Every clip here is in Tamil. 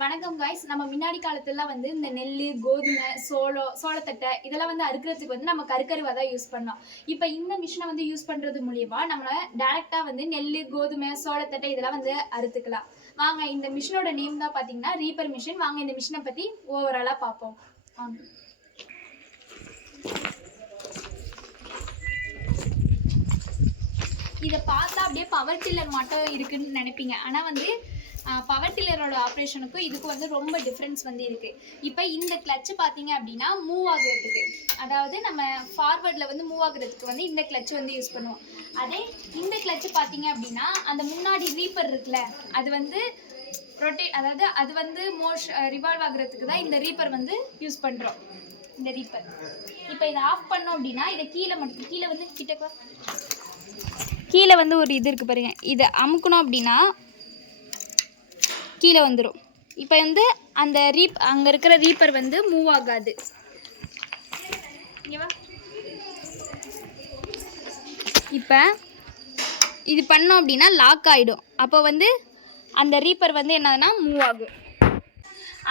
வணக்கம் காய்ஸ். நம்ம முன்னாடி காலத்துலலாம் வந்து இந்த நெல், கோதுமை, சோளத்தட்டை இதெல்லாம் வந்து அறுக்கிறதுக்கு வந்து நம்ம கருக்கருவா தான் யூஸ் பண்ணோம். இப்போ இந்த மிஷினை வந்து யூஸ் பண்ணுறது மூலியமா நம்மளை டேரெக்டாக வந்து நெல், கோதுமை, சோளத்தட்டை இதெல்லாம் வந்து அறுத்துக்கலாம். வாங்க, இந்த மிஷினோட நேம் தான் பார்த்தீங்கன்னா ரீப்பர் மிஷின். வாங்க இந்த மிஷினை பற்றி ஓவராலாக பார்ப்போம். வாங்க. இதை பார்த்தா அப்படியே பவர் டில்லர் மட்டும் இருக்குன்னு நினைப்பீங்க. ஆனால் வந்து பவர் டில்லரோட ஆப்ரேஷனுக்கும் இதுக்கு வந்து ரொம்ப டிஃப்ரென்ஸ் வந்து இருக்குது. இப்போ இந்த கிளச்சு பார்த்தீங்க அப்படின்னா மூவ் ஆகுறதுக்கு, அதாவது நம்ம ஃபார்வர்டில் வந்து மூவ் ஆகுறதுக்கு வந்து இந்த கிளச்சு வந்து யூஸ் பண்ணுவோம். அதே இந்த கிளச்சு பார்த்தீங்க அப்படின்னா அந்த முன்னாடி ரீப்பர் இருக்குல்ல, அது வந்து ரொட்டேட், அதாவது அது வந்து ரிவால்வ் ஆகுறதுக்கு தான் இந்த ரீப்பர் வந்து யூஸ் பண்ணுறோம். இந்த ரீப்பர் இப்போ இதை ஆஃப் பண்ணோம் அப்படின்னா இதை கீழே வந்து கீழே வந்து ஒரு இது இருக்குது பாருங்க, இதை அமுக்கணும் அப்படின்னா கீழே வந்துடும். இப்போ வந்து அந்த அங்கே இருக்கிற ரீப்பர் வந்து மூவ் ஆகாது. இப்போ இது பண்ணோம் அப்படின்னா லாக் ஆகிடும். அப்போ வந்து அந்த ரீப்பர் வந்து என்னதுன்னா மூவ் ஆகும்.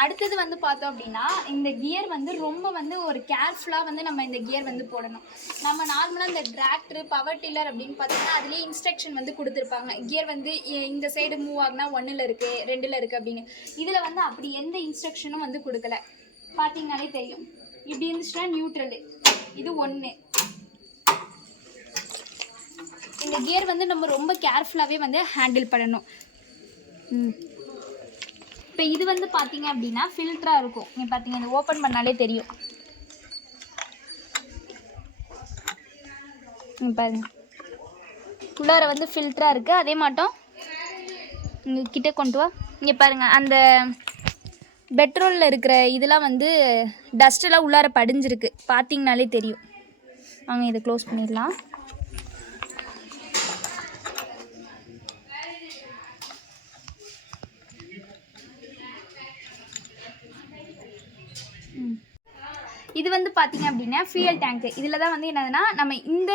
அடுத்தது வந்து பார்த்தோம் அப்படின்னா இந்த கியர் வந்து ரொம்ப வந்து ஒரு கேர்ஃபுல்லாக வந்து நம்ம இந்த கியர் வந்து போடணும். நம்ம நார்மலாக இந்த டிராக்டர், பவர் டில்லர் அப்படின்னு பார்த்தீங்கன்னா அதுலேயே இன்ஸ்ட்ரக்ஷன் வந்து கொடுத்துருப்பாங்க. கியர் வந்து இந்த சைடு மூவ் ஆகுனா 1ல் இருக்குது, 2ல் இருக்குது அப்படின்னு. இதில் வந்து அப்படி எந்த இன்ஸ்ட்ரக்ஷனும் வந்து கொடுக்கல. பார்த்தீங்கன்னாலே தெரியும். இப்படி இருந்துச்சுன்னா நியூட்ரலு, இது 1. இந்த கியர் வந்து நம்ம ரொம்ப கேர்ஃபுல்லாகவே வந்து ஹேண்டில் பண்ணணும். இப்போ இது வந்து பார்த்தீங்க அப்படின்னா ஃபில்டராக இருக்கும். நீங்கள் பார்த்தீங்க, இந்த ஓப்பன் பண்ணாலே தெரியும். பாருங்க, உள்ளார வந்து ஃபில்டராக இருக்குது. அதே மாட்டோம் இங்கே கிட்டே கொண்டு வா. இங்கே பாருங்கள், அந்த பெட்ரோலில் இருக்கிற இதெல்லாம் வந்து டஸ்ட்டெல்லாம் உள்ளார படிஞ்சிருக்கு. பார்த்தீங்கனாலே தெரியும். வாங்க இதை க்ளோஸ் பண்ணிடலாம். இது வந்து பார்த்தீங்க அப்படின்னா ஃபியூயல் டேங்க்கு. இதில் தான் வந்து என்னதுன்னா நம்ம இந்த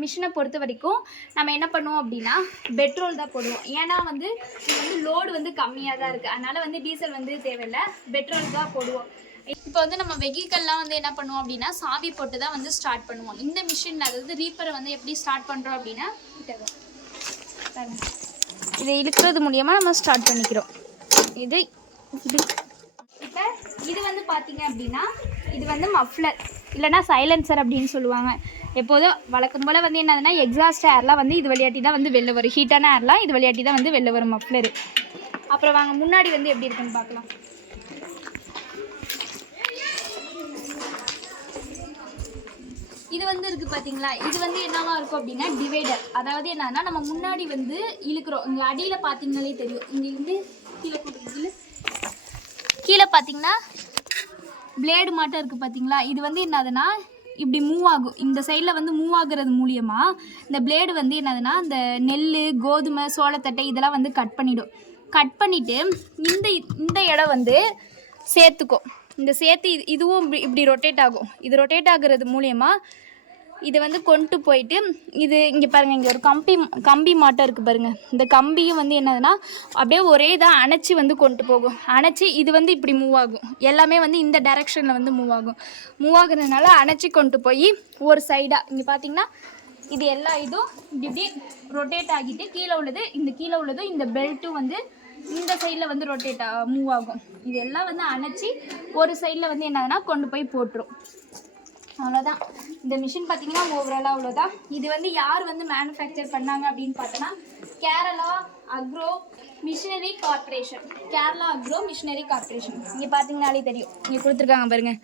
மிஷினை பொறுத்த வரைக்கும் நம்ம என்ன பண்ணுவோம் அப்படின்னா பெட்ரோல் தான் போடுவோம். ஏன்னா வந்து இது வந்து லோடு வந்து கம்மியாக தான் இருக்குது. அதனால் வந்து டீசல் வந்து தேவையில்லை, பெட்ரோல் தான் போடுவோம். இப்போ வந்து நம்ம வெஹிக்கல்லாம் வந்து என்ன பண்ணுவோம் அப்படின்னா சாவி போட்டு தான் வந்து ஸ்டார்ட் பண்ணுவோம். இந்த மிஷின், அதாவது ரீப்பரை வந்து எப்படி ஸ்டார்ட் பண்ணுறோம் அப்படின்னா இதை இழுக்கிறது மூலியமாக நம்ம ஸ்டார்ட் பண்ணிக்கிறோம். இது இப்போ இது வந்து பார்த்தீங்க அப்படின்னா இது வந்து மஃப்ளர் இல்லைனா சைலன்சர் அப்படின்னு சொல்லுவாங்க. எப்போதும் வழக்கம் போல் வந்து என்னதுன்னா எக்ஸாஸ்ட் ஏர்லாம் வந்து இது வழியாட்டி தான் வந்து வெளில வரும். ஹீட்டான ஏர்லாம் இது வழியாட்டி தான் வந்து வெளில வரும் மஃப்ளரு. அப்புறம் வாங்க முன்னாடி வந்து எப்படி இருக்குன்னு பார்க்கலாம். இது வந்து இருக்குது பார்த்தீங்களா, இது வந்து என்னவா இருக்கும் அப்படின்னா டிவைடர். அதாவது என்னன்னா நம்ம முன்னாடி வந்து இழுக்கிறோம். இங்கே அடியில் பார்த்தீங்கன்னாலே தெரியும். இங்கே வந்து கீழே பார்த்தீங்கன்னா பிளேடு மாட்டம் இருக்குது பார்த்தீங்களா. இது வந்து என்னதுன்னா இப்படி மூவ் ஆகும். இந்த சைடில் வந்து மூவ் ஆகுறது மூலியமாக இந்த பிளேடு வந்து என்னதுன்னா இந்த நெல், கோதுமை, சோளத்தட்டை இதெல்லாம் வந்து கட் பண்ணிவிடும். கட் பண்ணிவிட்டு இந்த இடம் வந்து சேர்த்துக்கும். இந்த சேர்த்து இதுவும் இப்படி ரொட்டேட் ஆகும். இது ரொட்டேட் ஆகுறது மூலியமாக இதை வந்து கொண்டு போயிட்டு இது இங்கே பாருங்கள், இங்கே ஒரு கம்பி மாட்டம் இருக்குது பாருங்கள். இந்த கம்பியும் வந்து என்னதுன்னா அப்படியே ஒரே இதாக அணைச்சி வந்து கொண்டு போகும். அணைச்சி இது வந்து இப்படி மூவ் ஆகும். எல்லாமே வந்து இந்த டைரெக்ஷனில் வந்து மூவ் ஆகும். மூவ் ஆகுறதுனால அணைச்சி கொண்டு போய் ஒரு சைடாக இங்கே பார்த்தீங்கன்னா இது எல்லா இதுவும் இப்படி ரொட்டேட் ஆகிட்டு கீழே உள்ளதும் இந்த பெல்ட்டும் வந்து இந்த சைடில் வந்து மூவ் ஆகும். இது எல்லாம் வந்து அணைச்சி ஒரு சைடில் வந்து என்னதுன்னா கொண்டு போய் போட்டுரும். அவ்வளோதான். இந்த மிஷின் பார்த்தீங்கன்னா ஓவராலாக அவ்வளோதான். இது வந்து யார் வந்து மேனுஃபேக்சர் பண்ணாங்க அப்படின்னு பார்த்தோன்னா கேரளா அக்ரோ மிஷினரி கார்பரேஷன். இங்கே பார்த்தீங்கன்னாலே தெரியும். இங்கே கொடுத்துருக்காங்க பாருங்கள்,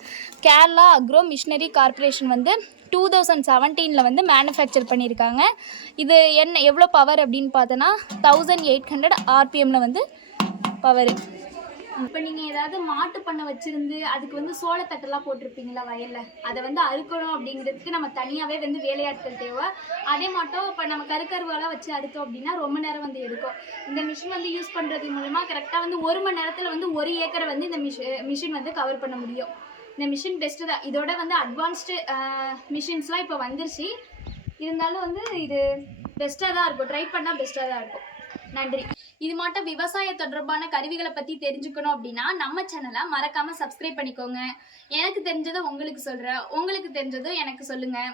கேரளா அக்ரோ மிஷினரி கார்பரேஷன் வந்து 2017 வந்து மேனுஃபேக்சர் பண்ணியிருக்காங்க. இது எவ்வளோ பவர் அப்படின்னு பார்த்தோன்னா 1800 RPM வந்து பவர். இப்போ நீங்கள் ஏதாவது மாட்டு பண்ணை வச்சுருந்து அதுக்கு வந்து சோளத்தட்டெல்லாம் போட்டிருப்பீங்களா வயலில், அதை வந்து அறுக்கணும் அப்படிங்கிறதுக்கு நம்ம தனியாகவே வந்து வேலையாட்கள் தேவை. அதே மட்டும் இப்போ நம்ம கருவாலாம் வச்சு அறுத்தோம் அப்படின்னா ரொம்ப நேரம் வந்து எடுக்கும். இந்த மிஷின் வந்து யூஸ் பண்ணுறது மூலமாக கரெக்டாக வந்து 1 மணி நேரத்தில் வந்து 1 ஏக்கரை வந்து இந்த மிஷின் வந்து கவர் பண்ண முடியும். இந்த மிஷின் பெஸ்ட்டு தான். இதோட வந்து அட்வான்ஸ்டு மிஷின்ஸ்லாம் இப்போ வந்துருச்சு. இருந்தாலும் வந்து இது பெஸ்ட்டாக தான் இருக்கும். ட்ரை பண்ணால் பெஸ்ட்டாக தான் இருக்கும். நன்றி. இது மட்டும் விவசாய தொடர்பான கருவிகளை பற்றி தெரிஞ்சுக்கணும் அப்படின்னா நம்ம சேனலை மறக்காமல் சப்ஸ்கிரைப் பண்ணிக்கோங்க. எனக்கு தெரிஞ்சதை உங்களுக்கு சொல்கிறேன், உங்களுக்கு தெரிஞ்சதும் எனக்கு சொல்லுங்கள்.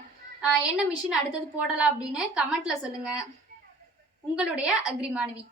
என்ன மிஷின் அடுத்தது போடலாம் அப்படின்னு கமெண்ட்டில் சொல்லுங்கள். உங்களுடைய அக்ரி மாணவி.